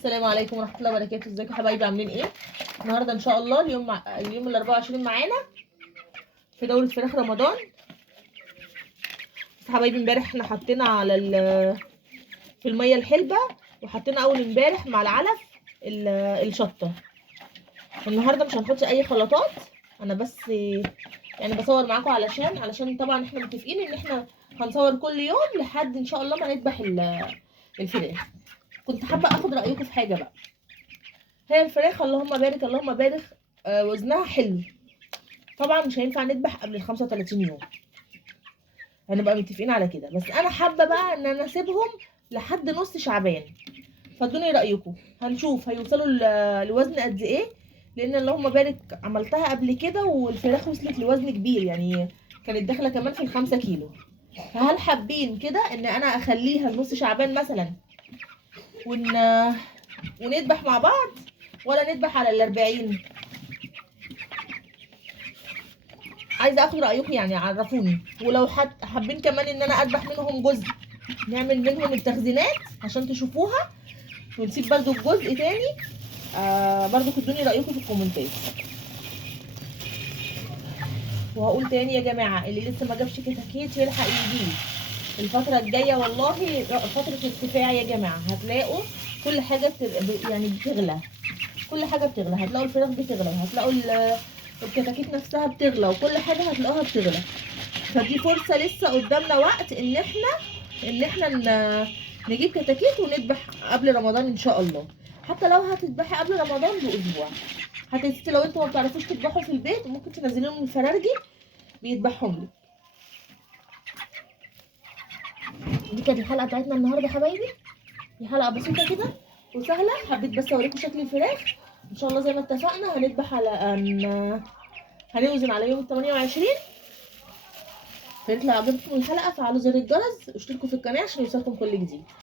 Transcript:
السلام عليكم ورحمه الله وبركاته. ازيكم يا حبايبي؟ عاملين ايه النهارده؟ ان شاء الله اليوم ال 24 معانا في دوره فراخ رمضان. بس حبايبي امبارح احنا حطينا على في الميه الحلبه، وحطينا اول امبارح مع العلف الشطه. النهارده مش هنحط اي خلطات، انا بس يعني بصور معاكم علشان طبعا احنا متفقين ان احنا هنصور كل يوم لحد ان شاء الله ما نذبح الفراخ. كنت حابه اخد رايكم في حاجه بقى. هي الفراخ اللهم بارك اللهم بارك وزنها حلو، طبعا مش هينفع نذبح قبل ال 35 يوم، هنبقى متفقين على كده. بس انا حابه بقى ان انا اسيبهم لحد نص شعبان، فادوني رايكم. هنشوف هيوصلوا لوزن قد ايه، لان اللهم بارك عملتها قبل كده والفراخ وصلت لوزن كبير، يعني كانت داخله كمان في ال5 كيلو. فهل حابين كده ان انا اخليها لنص شعبان مثلا ونذبح مع بعض، ولا نذبح على ال40؟ عايزه اخد رايكم، يعني عرفوني. ولو حابين كمان ان انا اذبح منهم جزء، نعمل منهم التخزينات عشان تشوفوها، ونسيب برضو الجزء تاني. برضو ادوني رايكم في الكومنتات. وهقول تاني يا جماعه، اللي لسه ما جابش كتاكيت يلحق يجيب الفتره الجايه، والله فتره ارتفاع يا جماعه. هتلاقوا كل حاجه يعني بتغلى، كل حاجه بتغلى. هتلاقوا الفراخ بتغلى، وهتلاقوا الكتاكيت نفسها بتغلى، وكل حاجه هتلاقوها بتغلى. فدي فرصه لسه قدامنا وقت ان احنا نجيب كتاكيت ونذبح قبل رمضان ان شاء الله. حتى لو هتذبحي قبل رمضان باسبوع، لو انتوا ما بتعرفوش تذبحوا في البيت ممكن تنزلي لهم الفرارجي بيذبحهم لك. دي كانت الحلقه بتاعتنا النهارده يا حبايبي، دي حلقه بسيطه كده وسهله. حبيت بس اوريكم شكل الفراخ. ان شاء الله زي ما اتفقنا هنذبح على هنوزن على يوم 28. فانتوا لو عجبتكم الحلقه فعلوا زر الجرس، اشتركوا في القناه عشان يوصلكم كل جديد.